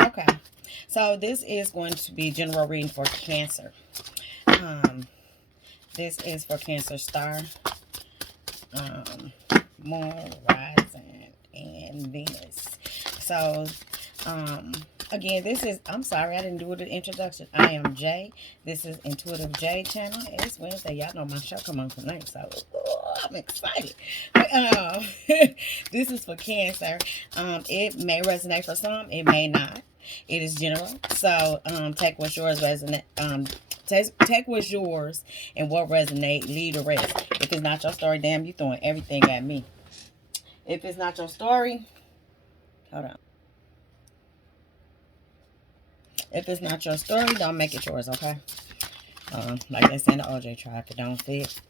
Okay. So this is going to be general reading for Cancer. Um, this is for Cancer star, um, moon, rising, and Venus. So, um, again, this is, I'm sorry, I didn't do the introduction. I am Jay. This is Intuitivejae channel. It's Wednesday. Y'all know my show come on tonight, so I'm excited. This is for Cancer. It may resonate for some, it may not. It is general. So, take what's yours, resonate. Take what's yours and what resonate, leave the rest. If it's not your story, damn, you throwing everything at me. If it's not your story, hold on. If it's not your story, don't make it yours, okay? Like they said in the OJ tribe, if it don't fit,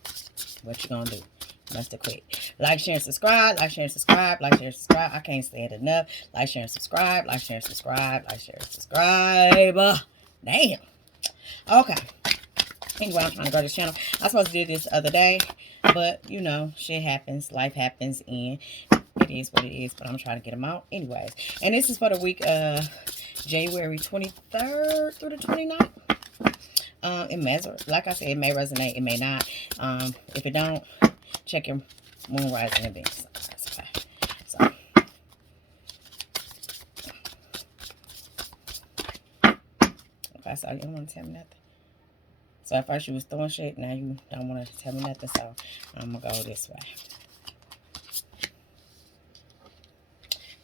what you gonna do? Must have quit. Like, share, and subscribe. Like, share, and subscribe. Like, share, and subscribe. I can't say it enough. Like, share, and subscribe. Like, share, and subscribe. Like, share, and subscribe. Damn. Okay. Anyway, I'm trying to go to this channel. I was supposed to do this the other day, but you know, shit happens, life happens, and it is what it is. But I'm trying to get them out, anyways. And this is for the week of January 23rd through the 29th. It may, like I said, it may resonate, it may not. If it don't, check your moon, rising, and Venus. Okay. So. Okay, so you don't want to tell me nothing. So at first you was throwing shit, now you don't want to tell me nothing, so I'm going to go this way.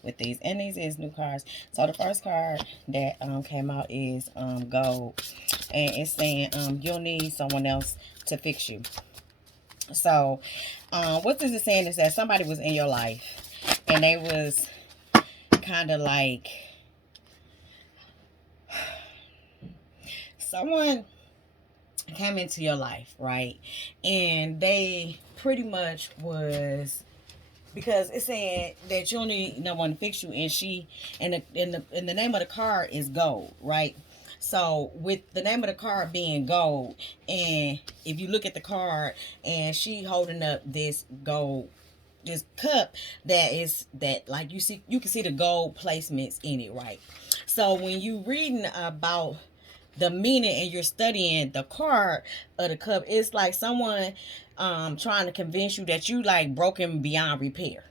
With these, and these is new cards. So the first card that came out is gold. And it's saying you'll need someone else to fix you. So what this is saying is that somebody was in your life, and they was kind of like, someone came into your life, right? And they pretty much was, because it's saying that you don't need no one to fix you, and the name of the card is gold, right? So with the name of the card being gold, and if you look at the card, and she holding up this gold, this cup that like you can see the gold placements in it, right? So when you reading about the meaning and you're studying the card of the cup, it's like someone trying to convince you that you like broken beyond repair.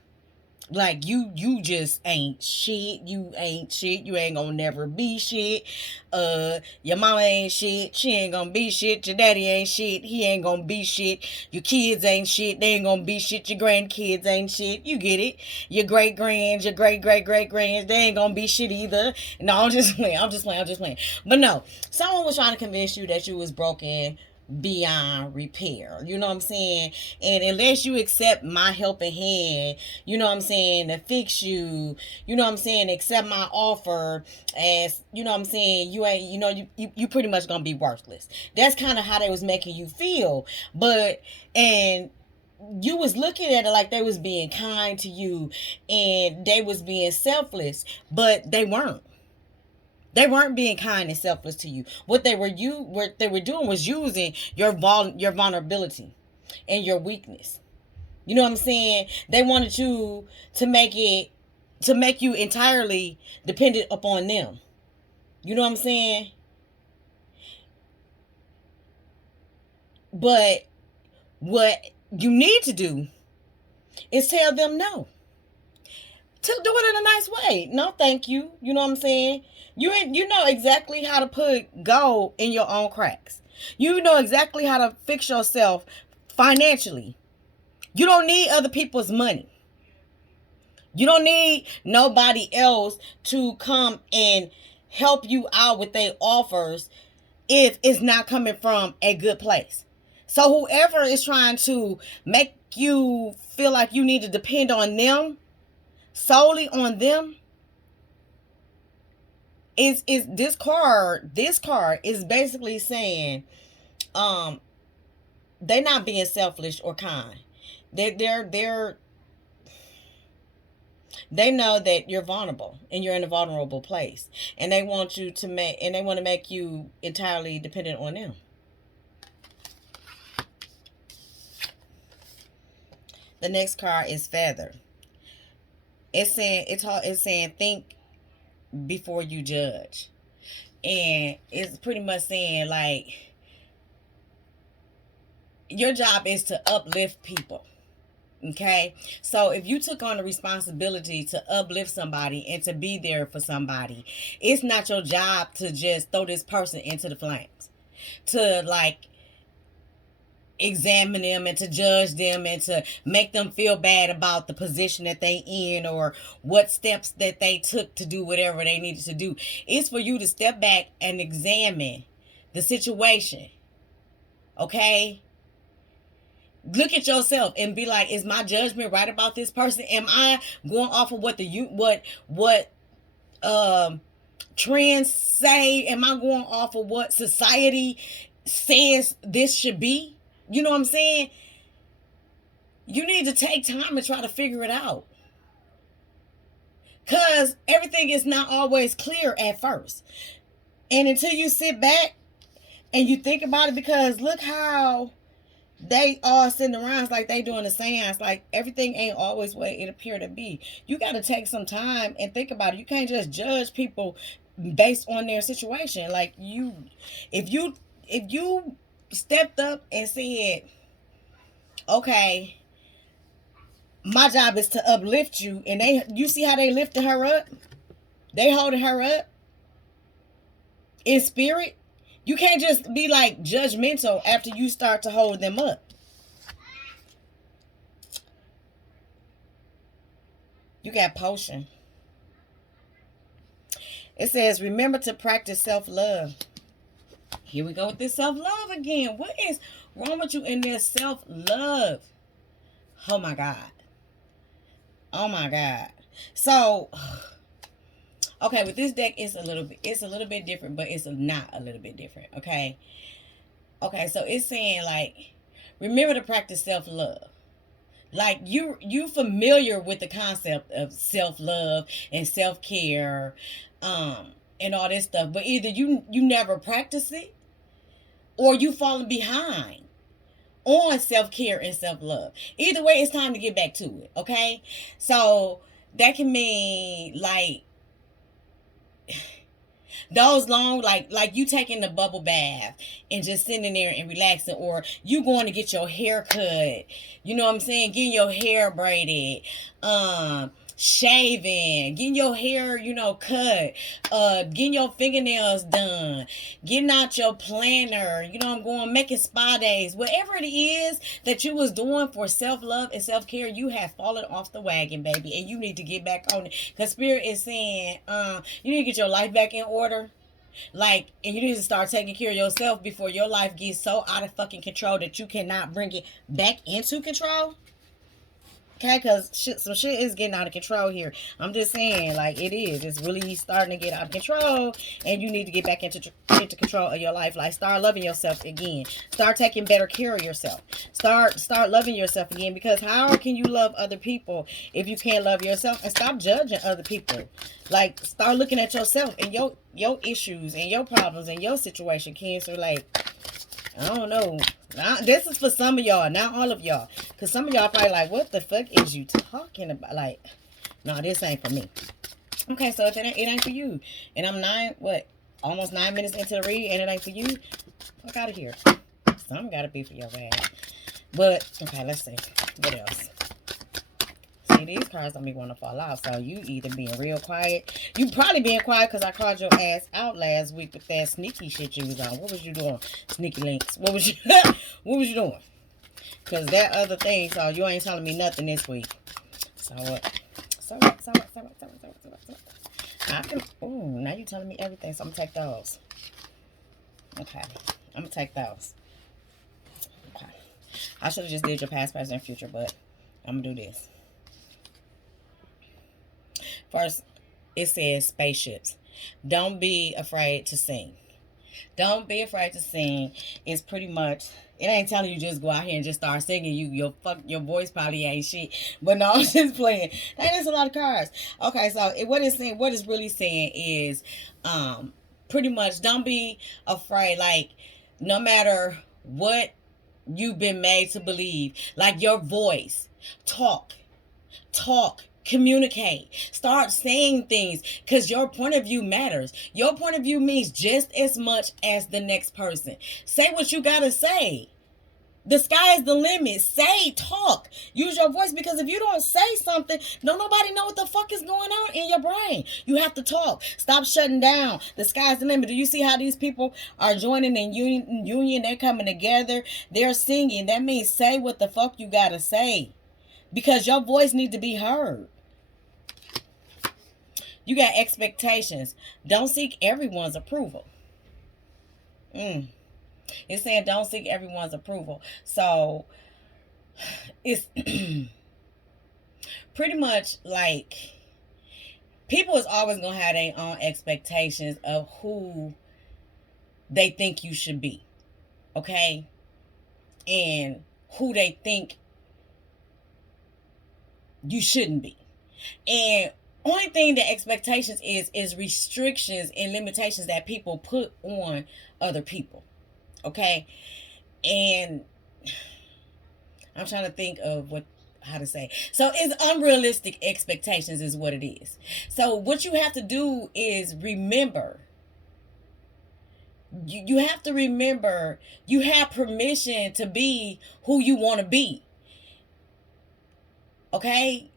Like you just ain't shit. You ain't shit. You ain't gonna never be shit. Your mama ain't shit. She ain't gonna be shit. Your daddy ain't shit. He ain't gonna be shit. Your kids ain't shit. They ain't gonna be shit. Your grandkids ain't shit. You get it. Your great grands, your great grands, they ain't gonna be shit either. No, I'm just playing. I'm just playing. I'm just playing. But no, someone was trying to convince you that you was broken beyond repair. You know what I'm saying? And unless you accept my helping hand, you know what I'm saying, to fix you, you know what I'm saying, accept my offer as, you know what I'm saying, you ain't, you know, you pretty much gonna be worthless. That's kind of how they was making you feel. But, and you was looking at it like they was being kind to you and they was being selfless, but they weren't. They weren't being kind and selfless to you. What they were doing was using your vulnerability and your weakness. You know what I'm saying? They wanted you to make you entirely dependent upon them. You know what I'm saying? But what you need to do is tell them no. To do it in a nice way. No, thank you. You know what I'm saying? You know exactly how to put gold in your own cracks. You know exactly how to fix yourself financially. You don't need other people's money. You don't need nobody else to come and help you out with their offers if it's not coming from a good place. So whoever is trying to make you feel like you need to depend on them, solely on them, is this card is basically saying they're not being selfish or kind. They're they know that you're vulnerable and you're in a vulnerable place, and they want you to make you entirely dependent on them. The next card is feather. It's saying think before you judge. And it's pretty much saying, like, your job is to uplift people. Okay, so if you took on the responsibility to uplift somebody and to be there for somebody, it's not your job to just throw this person into the flames, to like examine them and to judge them and to make them feel bad about the position that they in or what steps that they took to do whatever they needed to do. It's for you to step back and examine the situation. Okay, look at yourself and be like, is my judgment right about this person? Am I going off of what trends say? Am I going off of what society says this should be? You know what I'm saying? You need to take time and try to figure it out, because everything is not always clear at first, and until you sit back and you think about it, because look how they all sitting around, it's like they doing the seance. Like, everything ain't always what it appear to be. You got to take some time and think about it. You can't just judge people based on their situation. Like, if you stepped up and said, okay, my job is to uplift you, and you see how they lifted her up, they holding her up in spirit. You can't just be like judgmental after you start to hold them up. You got potion. It says, remember to practice self-love. Here we go with this self-love again. What is wrong with you in this self-love? Oh my God. Oh my God. So, okay, with this deck, it's a little bit different, but it's not a little bit different. Okay. Okay, so it's saying, like, remember to practice self-love. Like, you familiar with the concept of self-love and self-care, and all this stuff, but either you never practice it, or you falling behind on self-care and self-love. Either way, it's time to get back to it. Okay, so that can mean like those long, like you taking the bubble bath and just sitting there and relaxing, or you going to get your hair cut, you know what I'm saying, getting your hair braided, shaving, getting your hair, cut, getting your fingernails done, getting out your planner, I'm going, making spa days, whatever it is that you was doing for self-love and self-care, you have fallen off the wagon, baby, and you need to get back on it, because Spirit is saying, you need to get your life back in order. Like, and you need to start taking care of yourself before your life gets so out of fucking control that you cannot bring it back into control. Okay, because some shit is getting out of control here. I'm just saying, like, it is. It's really starting to get out of control, and you need to get back into control of your life. Like, start loving yourself again. Start taking better care of yourself. Start loving yourself again, because how can you love other people if you can't love yourself? And stop judging other people. Like, start looking at yourself and your issues and your problems and your situation, Cancer. Like, I don't know. This is for some of y'all, not all of y'all. Because some of y'all probably like, what the fuck is you talking about? Like, no, this ain't for me. Okay, so if it ain't for you, and I'm almost 9 minutes into the read, and it ain't for you, fuck out of here. Some gotta be for your ass. But, okay, let's see. What else? See, these cards don't be want to fall out. So you either being real quiet. You probably being quiet because I called your ass out last week with that sneaky shit you was on. What was you doing? Sneaky links. What was you doing? Because that other thing, so you ain't telling me nothing this week. So what? So what? Now you telling me everything, so I'm going to take those. Okay. I'm going to take those. Okay. I should have just did your past, present, and future, but I'm going to do this. First, it says spaceships. Don't be afraid to sing. Don't be afraid to sing. It's pretty much, it ain't telling you just go out here and just start singing. Your voice probably ain't shit. But no, I'm just playing. That is a lot of cards. Okay, so what it's really saying is, pretty much, don't be afraid. Like, no matter what you've been made to believe, like your voice, talk Communicate. Start saying things, because your point of view matters. Your point of view means just as much as the next person. Say what you gotta say. The sky is the limit. Say, talk, use your voice, because if you don't say something, don't nobody know what the fuck is going on in your brain. You have to talk. Stop shutting down. The sky is the limit. Do you see how these people are joining in union? They're coming together. They're singing. That means say what the fuck you gotta say, because your voice needs to be heard. You got expectations. Don't seek everyone's approval. It's saying don't seek everyone's approval. So it's pretty much like people is always going to have their own expectations of who they think you should be. Okay? And who they think you shouldn't be. And only thing that expectations is restrictions and limitations that people put on other people. Okay? And I'm trying to think of how to say. So it's unrealistic expectations is what it is. So what you have to do is remember. You have to remember you have permission to be who you want to be. Okay?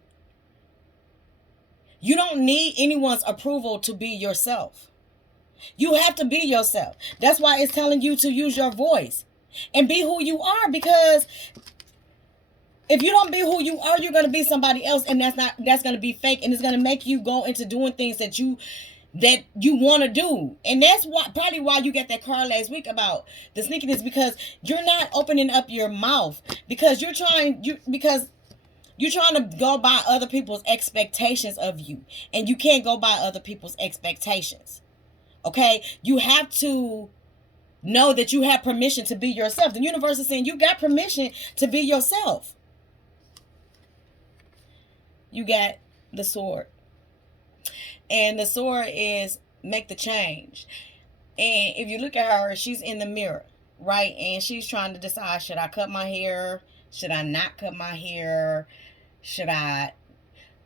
You don't need anyone's approval to be yourself. You have to be yourself. That's why it's telling you to use your voice and be who you are, because if you don't be who you are, you're going to be somebody else, and that's going to be fake, and it's going to make you go into doing things that you want to do. And that's probably why you got that card last week about the sneakiness, because you're not opening up your mouth, because you're trying to go by other people's expectations of you, and you can't go by other people's expectations. Okay? You have to know that you have permission to be yourself. The universe is saying you got permission to be yourself. You got the sword. And the sword is make the change. And if you look at her, she's in the mirror, right? And she's trying to decide, should I cut my hair? Should I not cut my hair? Should I?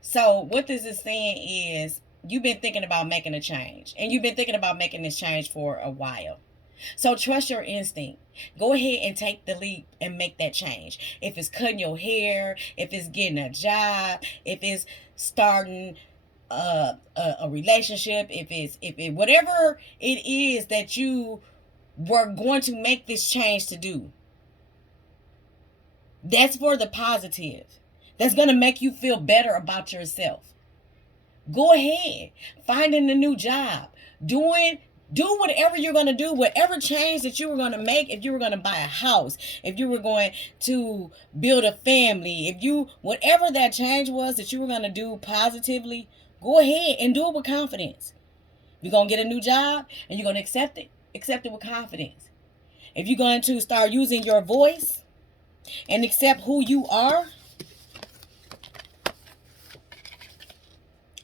So what this is saying is you've been thinking about making a change. And you've been thinking about making this change for a while. So trust your instinct. Go ahead and take the leap and make that change. If it's cutting your hair, if it's getting a job, if it's starting a relationship, if it whatever it is that you were going to make this change to do, that's for the positive. That's going to make you feel better about yourself. Go ahead. Finding a new job. Do whatever you're going to do. Whatever change that you were going to make. If you were going to buy a house. If you were going to build a family. Whatever that change was that you were going to do positively. Go ahead and do it with confidence. You're going to get a new job. And you're going to accept it. Accept it with confidence. If you're going to start using your voice. And accept who you are.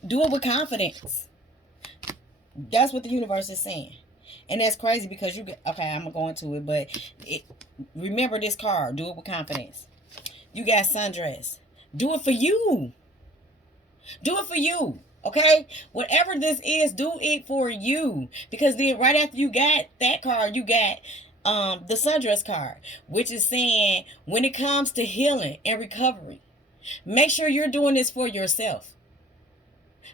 Do it with confidence. That's what the universe is saying. And that's crazy because okay, I'm going to go into it, but remember this card. Do it with confidence. You got sundress. Do it for you. Do it for you. Okay? Whatever this is, do it for you. Because then right after you got that card, you got the sundress card, which is saying when it comes to healing and recovery, make sure you're doing this for yourself.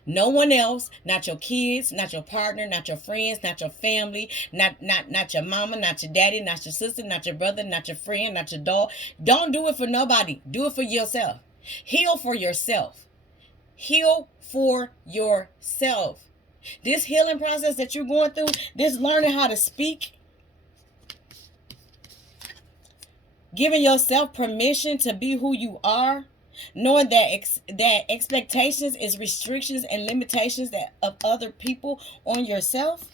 No one else, not your kids, not your partner, not your friends, not your family, not your mama, not your daddy, not your sister, not your brother, not your friend, not your dog. Don't do it for nobody. Do it for yourself. Heal for yourself. Heal for yourself. This healing process that you're going through, this learning how to speak, giving yourself permission to be who you are, knowing that expectations is restrictions and limitations of other people on yourself.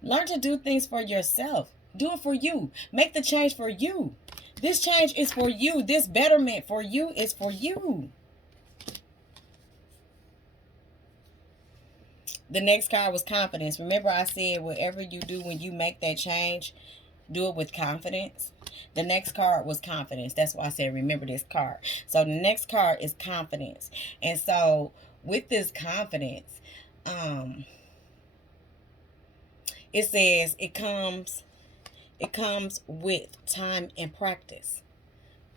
Learn to do things for yourself. Do it for you. Make the change for you. This change is for you. This betterment for you is for you. The next card was confidence. Remember I said whatever you do when you make that change, do it with confidence. The next card was confidence. That's why I said remember this card. So the next card is confidence. And so with this confidence, it says it comes with time and practice.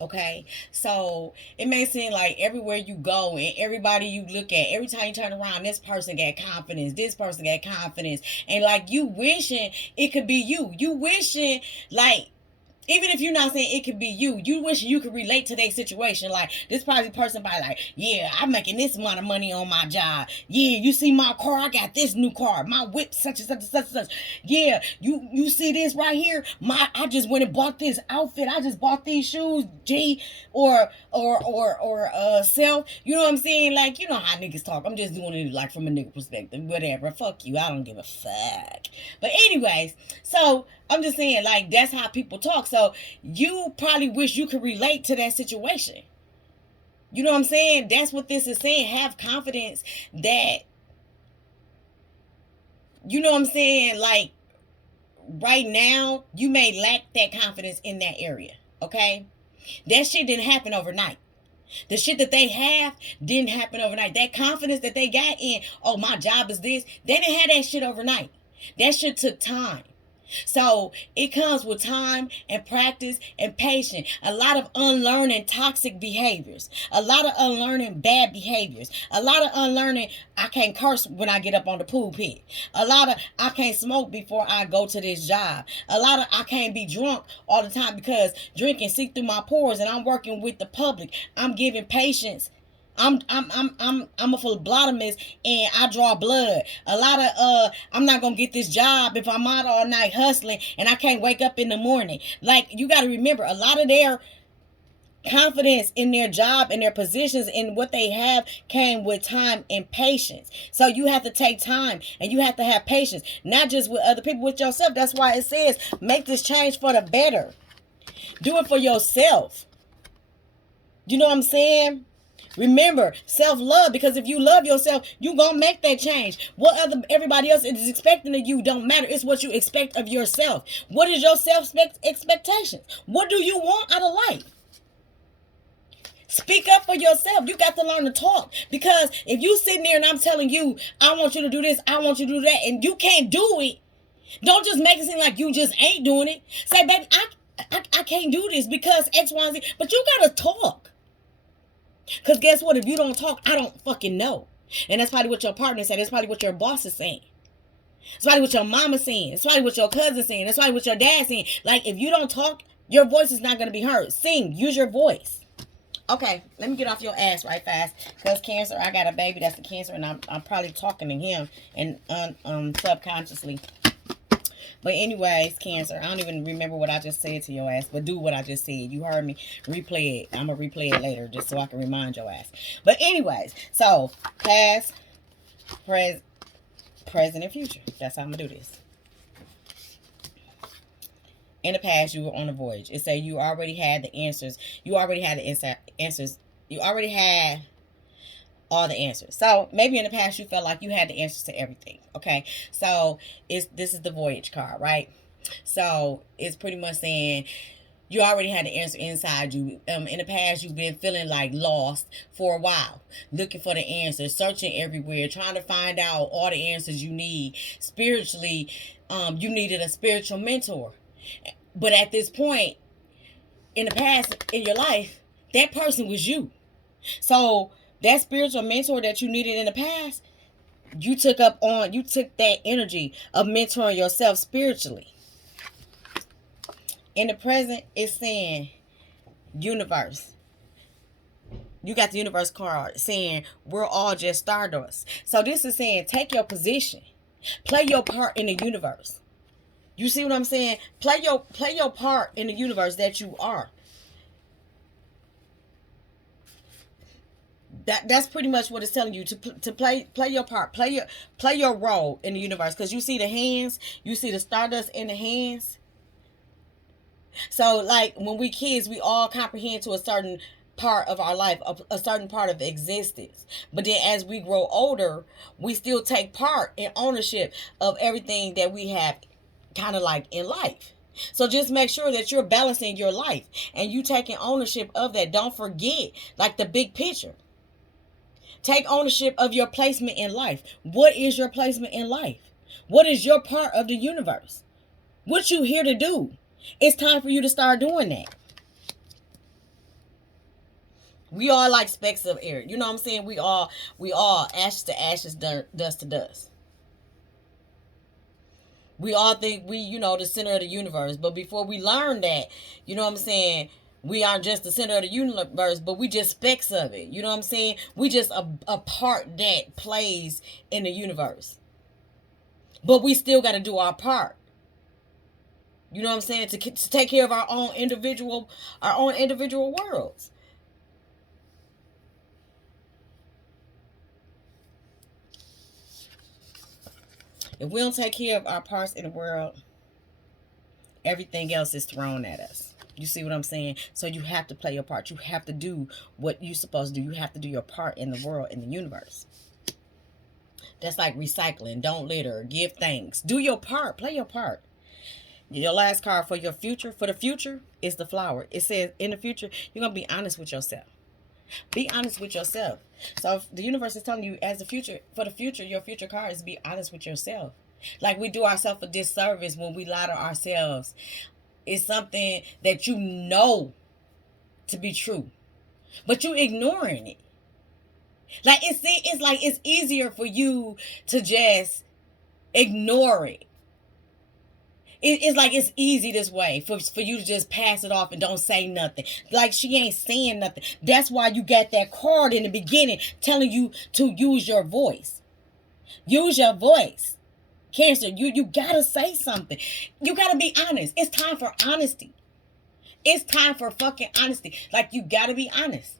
Okay, so it may seem like everywhere you go and everybody you look at, every time you turn around, this person got confidence, this person got confidence, and like you wishing it could be you. You wishing like even if you're not saying it could be you, you wish you could relate to their situation. Like this probably person by like, yeah, I'm making this amount of money on my job. Yeah, you see my car, I got this new car. My whip, such and such and such and such. Yeah, you see this right here. I just went and bought this outfit. I just bought these shoes. G or self. You know what I'm saying? Like, you know how niggas talk. I'm just doing it like from a nigga perspective. Whatever. Fuck you. I don't give a fuck. But anyways, so I'm just saying, like, that's how people talk. So you probably wish you could relate to that situation. You know what I'm saying? That's what this is saying. Have confidence that, you know what I'm saying? Like, right now, you may lack that confidence in that area. Okay? That shit didn't happen overnight. The shit that they have didn't happen overnight. That confidence that they got in, oh, my job is this, they didn't have that shit overnight. That shit took time. So it comes with time and practice and patience. A lot of unlearning toxic behaviors. A lot of unlearning bad behaviors. A lot of unlearning, I can't curse when I get up on the pool pit. A lot of, I can't smoke before I go to this job. A lot of, I can't be drunk all the time because drinking seep through my pores and I'm working with the public. I'm giving patience. I'm a phlebotomist and I draw blood. A lot of I'm not gonna get this job if I'm out all night hustling and I can't wake up in the morning. Like, you gotta remember, a lot of their confidence in their job and their positions and what they have came with time and patience. So you have to take time and you have to have patience, not just with other people, with yourself. That's why it says make this change for the better. Do it for yourself. You know what I'm saying? Remember, self-love, because if you love yourself, you gonna make that change. What everybody else is expecting of you don't matter. It's what you expect of yourself. What is your self-expectations? What do you want out of life? Speak up for yourself. You got to learn to talk. Because if you sitting there and I'm telling you, I want you to do this, I want you to do that, and you can't do it, don't just make it seem like you just ain't doing it. Say, baby, I can't do this because X, Y, and Z. But you gotta talk. Because guess what? If you don't talk, I don't fucking know. And that's probably what your partner said. That's probably what your boss is saying. It's probably what your mama's saying. It's probably what your cousin's saying. It's probably what your dad's saying. Like, if you don't talk, your voice is not going to be heard. Sing. Use your voice. Okay, let me get off your ass right fast. Because Cancer, I got a baby that's a Cancer, and I'm probably talking to him and subconsciously. But anyways, Cancer, I don't even remember what I just said to your ass, but do what I just said. You heard me. Replay it. I'm going to replay it later just so I can remind your ass. But anyways, so past, present, and future. That's how I'm going to do this. In the past, you were on a voyage. It said you already had the answers. You already had the answers. You already had all the answers. So maybe in the past you felt like you had the answers to everything. Okay, so this is the voyage card, right? So it's pretty much saying you already had the answer inside you. In the past, you've been feeling like lost for a while, looking for the answers, searching everywhere, trying to find out all the answers you need. Spiritually, you needed a spiritual mentor. But at this point in the past in your life, that person was you. So that spiritual mentor that you needed in the past, you took that energy of mentoring yourself spiritually. In the present, it's saying universe. You got the universe card saying we're all just stardust. So this is saying take your position. Play your part in the universe. You see what I'm saying? Play your part in the universe that you are. That's pretty much what it's telling you, to play your part, play your role in the universe. Because you see the hands, you see the stardust in the hands. So like when we kids, we all comprehend to a certain part of our life, a certain part of existence. But then as we grow older, we still take part in ownership of everything that we have, kind of like in life. So just make sure that you're balancing your life and you taking ownership of that. Don't forget, like, the big picture. Take ownership of your placement in life. What is your placement in life? What is your part of the universe? What you here to do? It's time for you to start doing that. We are like specks of air. You know what I'm saying? We all ashes to ashes, dust to dust. We all think we, the center of the universe. But before we learn that, you know what I'm saying, we aren't just the center of the universe, but we just specks of it. You know what I'm saying? We just a part that plays in the universe. But we still got to do our part. You know what I'm saying? To take care of our own individual worlds. If we don't take care of our parts in the world, everything else is thrown at us. You see what I'm saying? So you have to play your part. You have to do what you're supposed to do. You have to do your part in the world, in the universe. That's like recycling. Don't litter. Give thanks. Do your part. Play your part. Your last card for your future, for the future, is the flower. It says in the future, you're going to be honest with yourself. Be honest with yourself. So the universe is telling you, as the future, for the future, your future card is be honest with yourself. Like, we do ourselves a disservice when we lie to ourselves. It's something that you know to be true, but you ignoring it. Like, it's like it's easier for you to just ignore it. It's like it's easy this way for you to just pass it off and don't say nothing. Like, she ain't saying nothing. That's why you got that card in the beginning telling you to use your voice. Use your voice. Cancer, you gotta say something. You gotta be honest. It's time for honesty. It's time for fucking honesty. Like, you gotta be honest.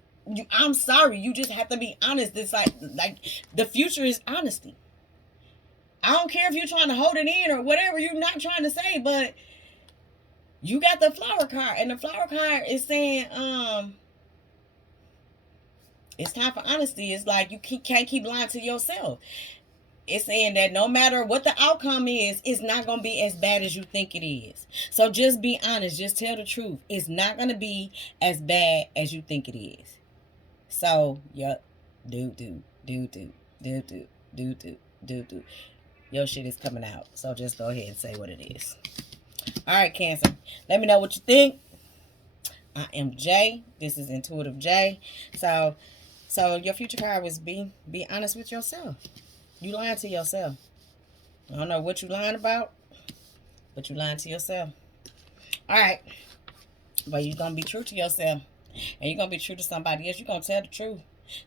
I'm sorry. You just have to be honest. It's like the future is honesty. I don't care if you're trying to hold it in or whatever you're not trying to say, but you got the flower card, and the flower card is saying, it's time for honesty. It's like you can't keep lying to yourself. It's saying that no matter what the outcome is, it's not going to be as bad as you think it is. So just be honest. Just tell the truth. It's not going to be as bad as you think it is. So, yep. Do. Your shit is coming out. So just go ahead and say what it is. All right, Cancer. Let me know what you think. I am Jay. This is Intuitivejae. So your future card was be honest with yourself. You lying to yourself. I don't know what you lying about, but you lying to yourself. All right. But you're going to be true to yourself. And you're going to be true to somebody else. You're going to tell the truth.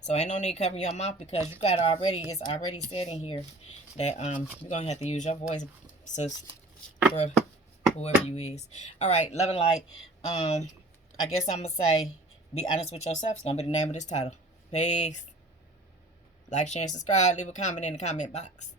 So ain't no need covering your mouth, because you got it's already said in here that you're going to have to use your voice for whoever you is. All right. Love and light. I guess I'm going to say be honest with yourself. It's going to be the name of this title. Peace. Like, share, and subscribe. Leave a comment in the comment box.